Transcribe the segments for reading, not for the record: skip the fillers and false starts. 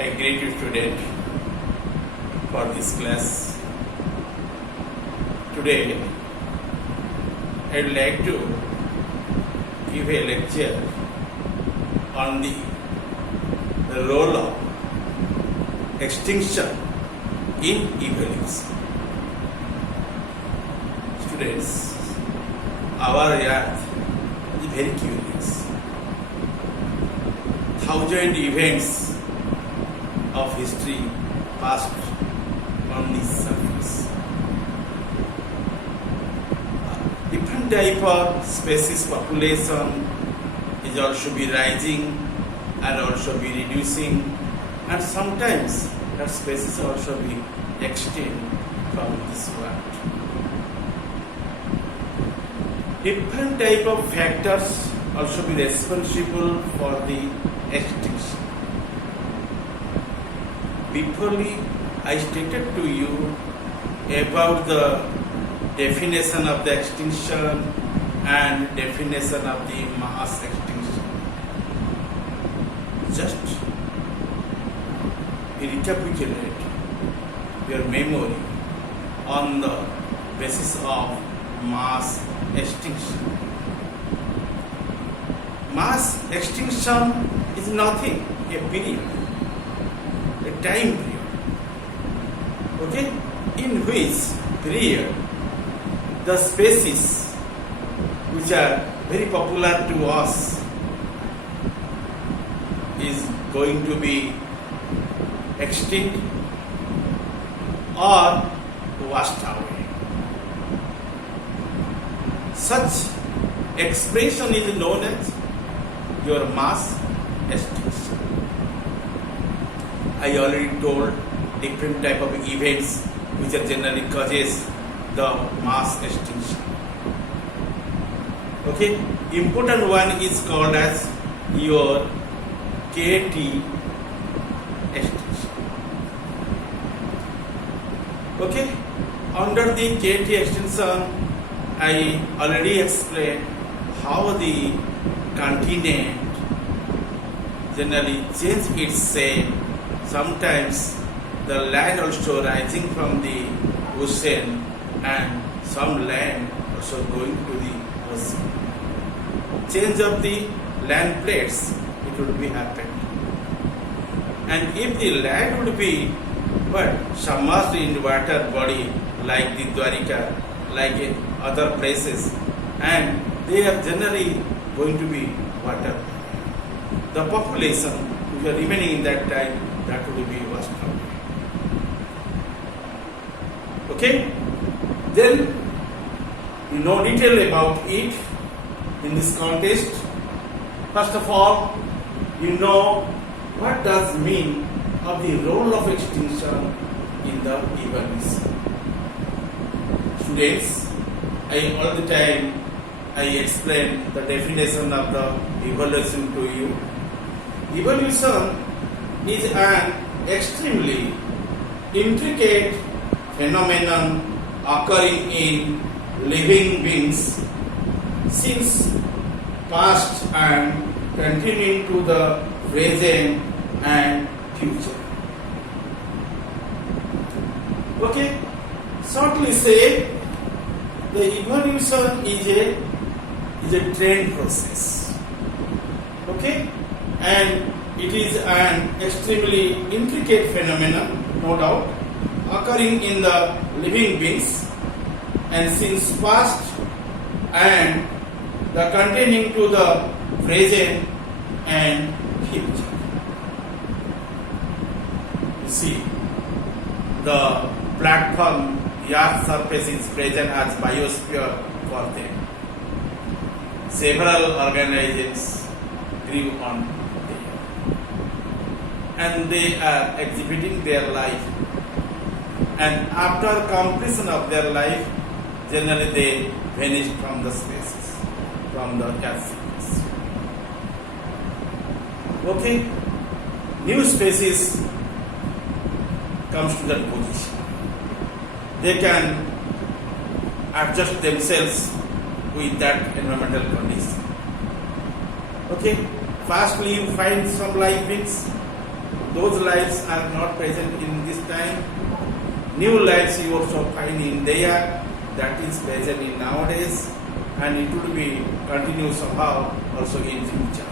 a great student for this class. Today, I would like to give a lecture on the role of extinction in evolution. Students, our earth is very curious. Thousand events of history passed on this surface. Different type of species population is also be rising and also be reducing, and sometimes that species also be extinct from this world. Different type of factors also be responsible for the extinction. Before I stated to you about the definition of the extinction and definition of the mass extinction. Just recapitulate your memory on the basis of mass extinction. Mass extinction is nothing, a period, a time period, okay, in which period the species which are very popular to us is going to be extinct or washed away. Such expression is known as your mass extinction. I already told different type of events which are generally causes the mass extinction. Okay, important one is called as your KT extinction. Okay, under the KT extinction, I already explained how the continent generally change its shape. Sometimes the land also rising from the ocean and some land also going to the ocean. Change of the land plates, it would be happened. And if the land would be submerged in water body like the Dwarika, like other places, and they are generally going to be water. The population which are remaining in that time, that would be washed away. Okay? Then you know detail about it in this context. First of all, you know what does mean of the role of extinction in the evolution. Students, all the time I explain the definition of the evolution to you. Evolution is an extremely intricate phenomenon occurring in living beings since past and continuing to the present and future. Okay, shortly say, the evolution is a trend process. Okay, and it is an extremely intricate phenomenon, no doubt, occurring in the living beings and since past and the continuing to the present and future. You see, the platform Earth's surface is present as biosphere for them. Several organisms grew on there, and they are exhibiting their life. And after completion of their life, generally they vanish from the spaces, from the Earth's surface. Okay, new species comes to that position. They can adjust themselves with that environmental condition. Okay, firstly you find some life beings, those lives are not present in this time. New lives you also find in there, that is present in nowadays, and it will be continue somehow also in future.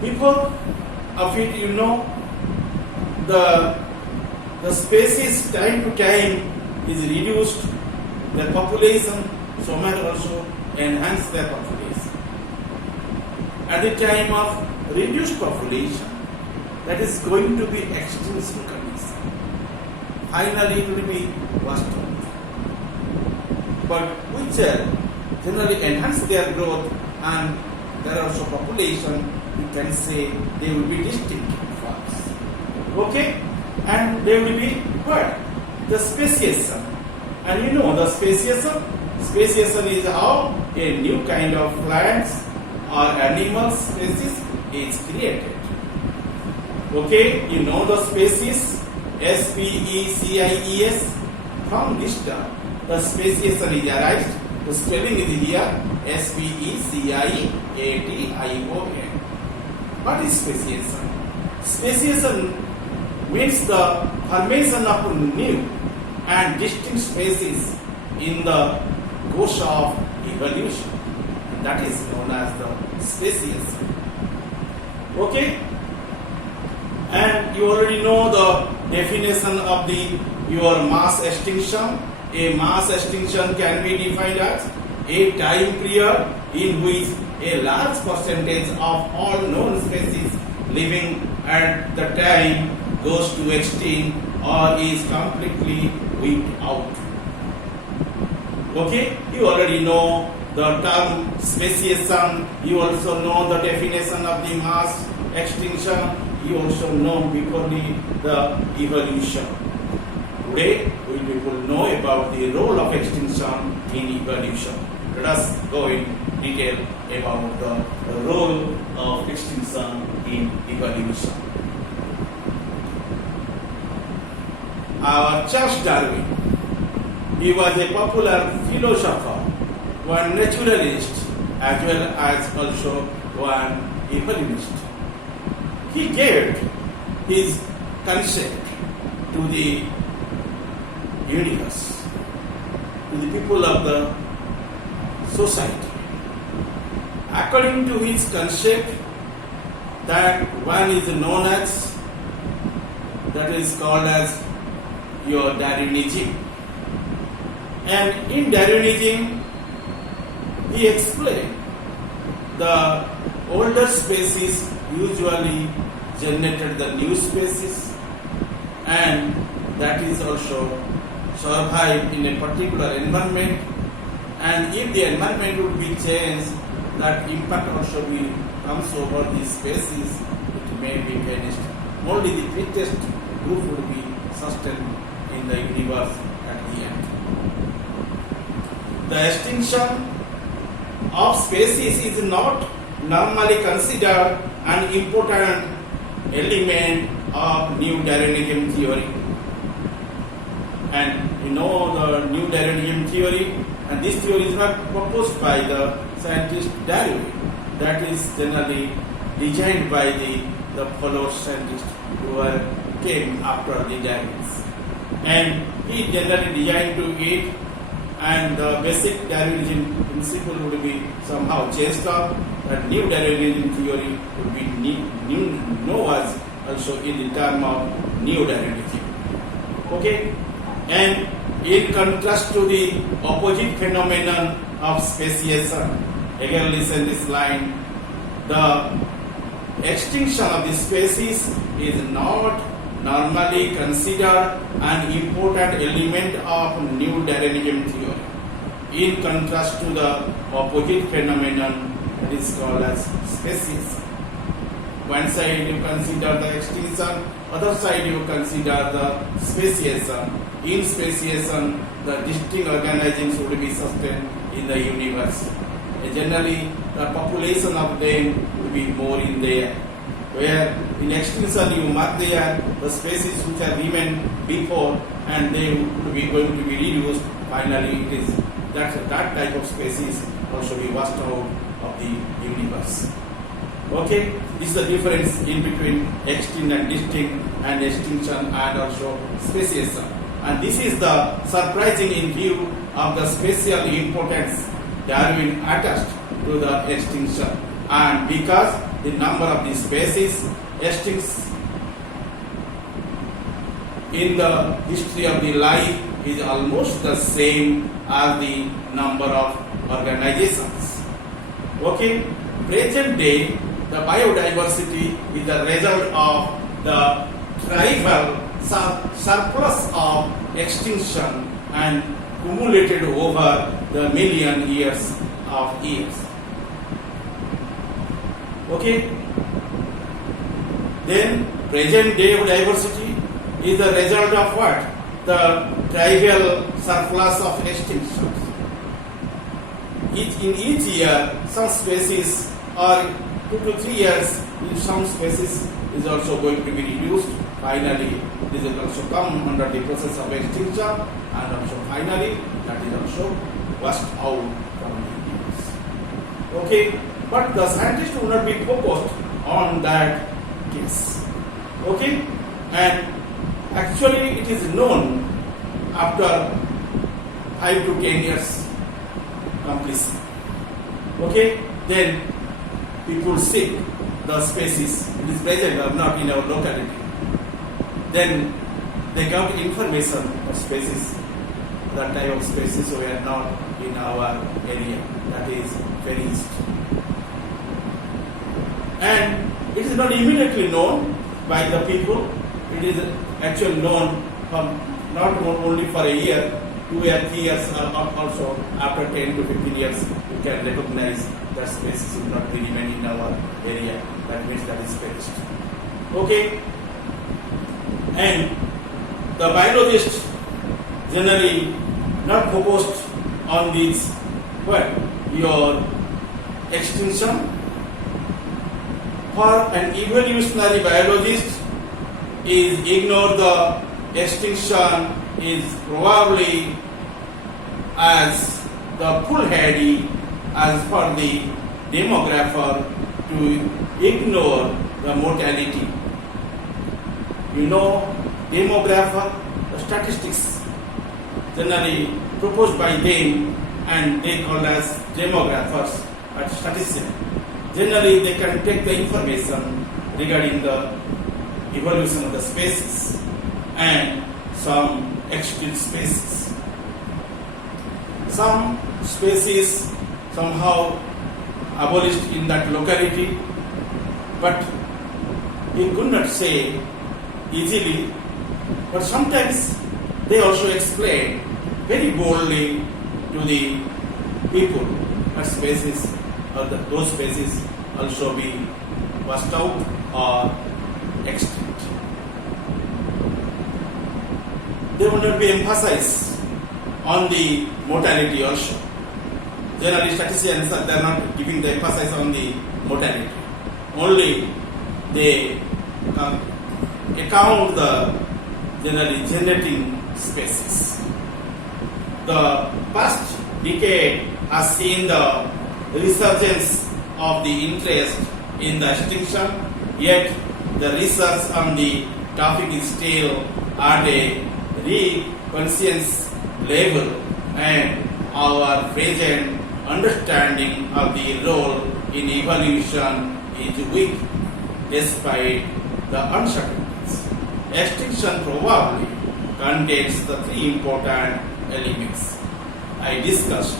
Before of it, the species time to time is reduced, the population somewhere also enhance their population. At the time of reduced population, that is going to be extinction condition. Finally, it will be washed out. But which generally enhance their growth, and there are also population, you can say they will be distinct forms. Okay? And they will be what? The speciation. And the speciation? Speciation is how a new kind of plants or animal species is created. Okay? The species, species. From this term, the speciation is arised. The spelling is here, speciation. What is speciation? Speciation means the formation of new and distinct species in the course of evolution. And that is known as the speciation. Okay? And you already know the definition of your mass extinction. A mass extinction can be defined as a time period in which a large percentage of all known species living at the time goes to extinct or is completely wiped out. Okay, you already know the term speciation, you also know the definition of the mass extinction, you also know before the evolution. Today, we will know about the role of extinction in evolution. Let us go in detail about the role of extinction in evolution. Our Charles Darwin, he was a popular philosopher, one naturalist, as well as also one evolutionist. He gave his concept to the universe, to the people of the society. According to his concept, that one is known as, that is called as your Darwinism. And in Darwinism, he explained the older species usually generated the new species, and that is also survive in a particular environment, and if the environment would be changed, that impact also will comes over the species, it may be vanished. Only the fittest group would be sustained in the universe at the end. The extinction of species is not normally considered an important element of new Darwinism theory. And the new Darwinism theory, and this theory is not proposed by the scientist Darwin. That is generally designed by the fellow scientists who came after the Darwinists. And he generally designed to it, and the basic Darwinism principle would be somehow changed up, and new Darwinism theory would be known as also in the term of new Darwinism. Okay? And in contrast to the opposite phenomenon of speciation, again listen this line, the extinction of the species is not normally considered an important element of new Darwinism theory. In contrast to the opposite phenomenon, it is called as speciation. One side you consider the extinction, other side you consider the speciation. In speciation, the distinct organisms would be sustained in the universe. Generally, the population of them would be more in there. Where in extinction you mark there the species which have remained before, and they would be going to be reduced. Finally, it is that type of species also be washed out of the universe. Okay, this is the difference in between extinct and distinct, and extinction and also speciation. And this is the surprising in view of the special importance Darwin attached to the extinction, and because the number of the species extinct in the history of the life is almost the same as the number of organizations. Okay, present day the biodiversity is the result of the trivial surplus of extinction and accumulated over the million years of years. Okay, then present day diversity is the result of what? The trivial surplus of extinctions. In each year, some species are 2 to 3 years, in some species is also going to be reduced. Finally, this will also come under the process of extinction, and also finally, that is also washed out from the earth. Okay, but the scientists will not be focused on that case. Okay, and actually it is known after 5 to 10 years completion. Okay, then people seek the species, it is present or not in our locality. Then they got information of species, that type of species were not in our area, that is very east. And it is not immediately known by the people, it is actually known from not only for a year, 2 or 3 years, also after 10 to 15 years, you can recognize that species will not be remain in our area. That means that is perished. Okay, and the biologists generally not focused on this, what your extinction. For an evolutionary biologist, is ignore the extinction is probably as the foolhardy as for the demographer to ignore the mortality. You know, demographer, the statistics generally proposed by them, and they call as demographers or statisticians. Generally, they can take the information regarding the evolution of the species and some extinct species. Some species somehow abolished in that locality, but we could not say easily. But sometimes they also explain very boldly to the people that species or those species also be washed out or extinct. They will not be emphasized on the mortality also. Generally, statisticians they are not giving the emphasis on the mortality. Only they account the generally generating species. The past decade has seen the resurgence of the interest in the extinction, yet the research on the topic is still at a conscious level, and our present understanding of the role in evolution is weak despite the uncertainties. Extinction probably contains the 3 important elements. I discussed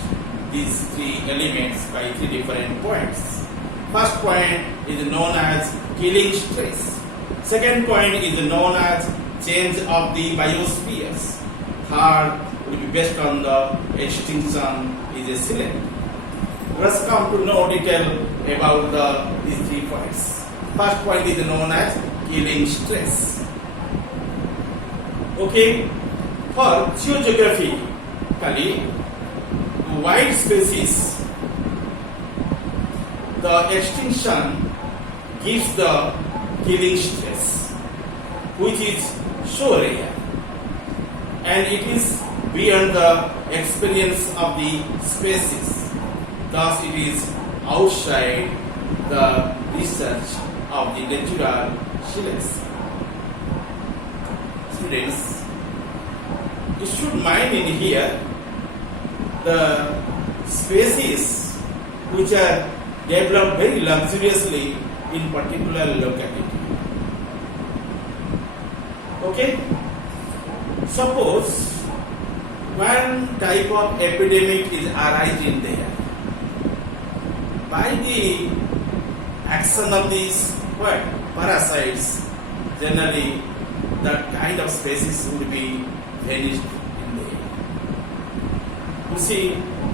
these 3 elements by 3 different points. First point is known as killing stress. Second point is known as change of the biospheres. Third will be based on the extinction is a silent. Let's come to know detail about these 3 points. First point is known as killing stress. Okay, for geographically wide species, the extinction gives the killing stress, which is so rare, and it is beyond the experience of the species. Thus, it is outside the research of the natural selection. Students, you should mind in here the species which are developed very luxuriously in particular locality. Okay? Suppose one type of epidemic is arising there. By the action of these parasites, generally that kind of species would be vanished in the air. You see,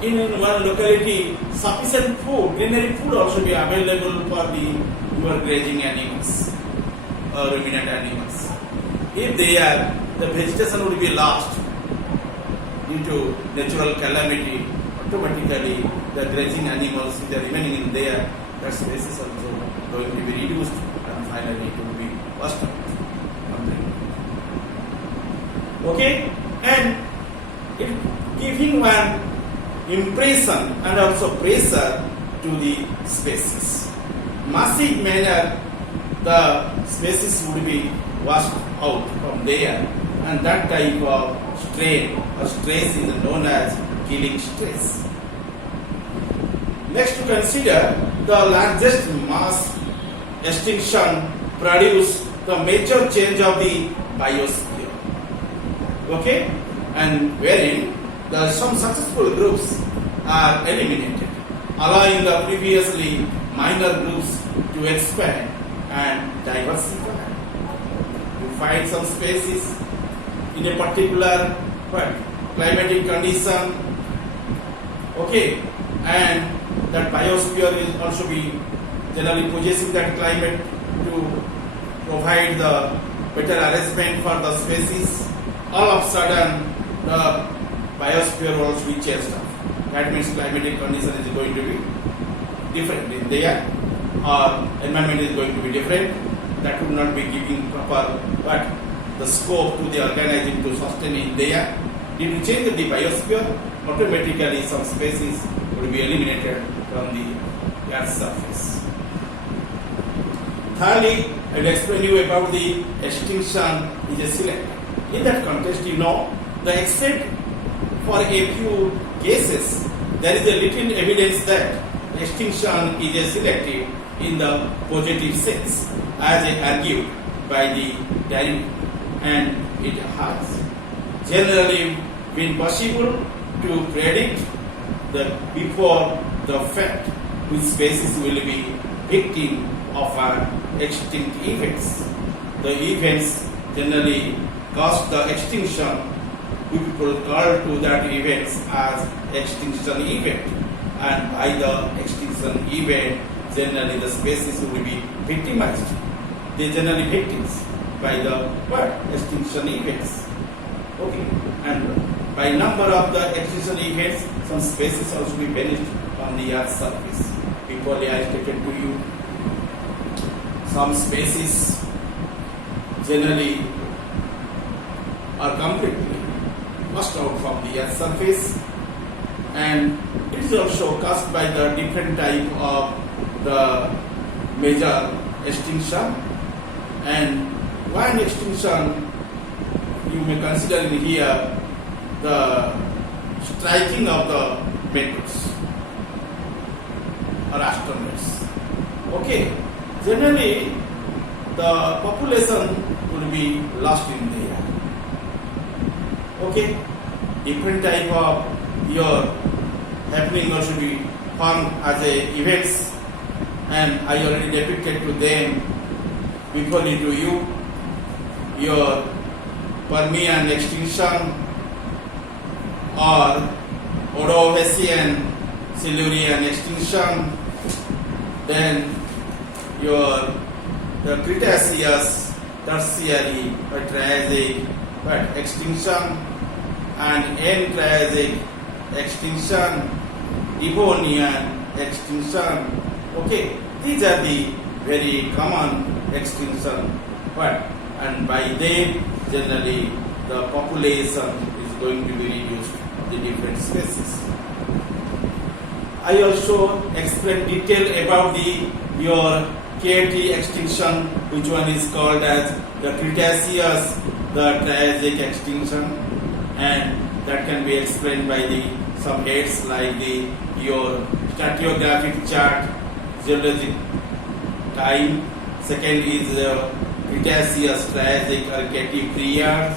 in one locality, sufficient food, greenery food also be available for your grazing animals or ruminant animals. If they are, the vegetation would be lost due to natural calamity, automatically the grazing animals, if they are remaining in there, that species also going to be reduced and finally it will be washed out. Okay? And it giving one impression and also pressure to the species. Massive manner the species would be washed out from there, and that type of strain or stress is known as killing stress. Next to consider the largest mass extinction produced the major change of the biosphere. Okay? And wherein some successful groups are eliminated, allowing the previously minor groups to expand and diversify. You find some species in a particular climatic condition, okay, and that biosphere will also be generally possessing that climate to provide the better arrangement for the species. All of a sudden, the biosphere will also be changed up. That means climatic condition is going to be different in there, or environment is going to be different. That would not be giving proper the scope to the organism to sustain in there. Due to change of the biosphere, automatically some species will be eliminated from the Earth's surface. Thirdly, I will explain you about the extinction is a selective. In that context, you know, the except for a few cases, there is a little evidence that extinction is a selective in the positive sense, as argued by the Darwin, and it has generally been possible to predict before the fact which species will be victim of extinct events. The events generally cause the extinction. People call to that events as extinction event, and by the extinction event, generally the species will be victimized. They generally victims by the extinction events. Okay, and by number of the extinction events, some species also be vanished on the Earth's surface. Before I stated to you, some species generally are completely washed out from the Earth's surface, and it is also caused by the different type of the major extinction. And one extinction you may consider in here the striking of the meteors or asteroids. Okay, generally the population will be lost in there. Okay, different type of your happening also be formed as a events, and I already depicted to them before to you your Permian extinction or Ordovician Silurian extinction, then the Cretaceous Tertiary or Triassic extinction and end Triassic extinction, Devonian extinction. Okay, these are the very common extinction, and by them generally the population is going to be reduced of the different species. I also explain detail about your KT extinction, which one is called as the Cretaceous, the Triassic extinction, and that can be explained by some heads like your stratigraphic chart, geologic time. Second is Cretaceous, Triassic or KT period.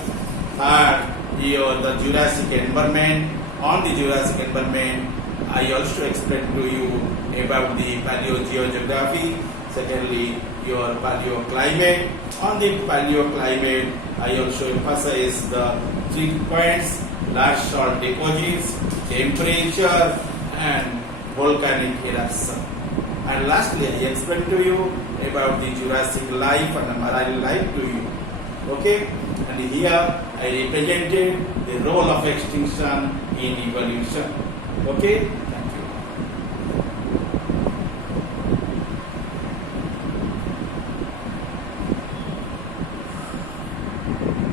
Third, the Jurassic environment. On the Jurassic environment, I also explain to you about the paleogeography. Secondly, your paleoclimate. On the paleoclimate, I also emphasize the 3 points: large salt deposits, temperature, and volcanic eruption. And lastly, I explain to you about the Jurassic life and the marine life to you. Okay? And here I represented the role of extinction in evolution. Okay?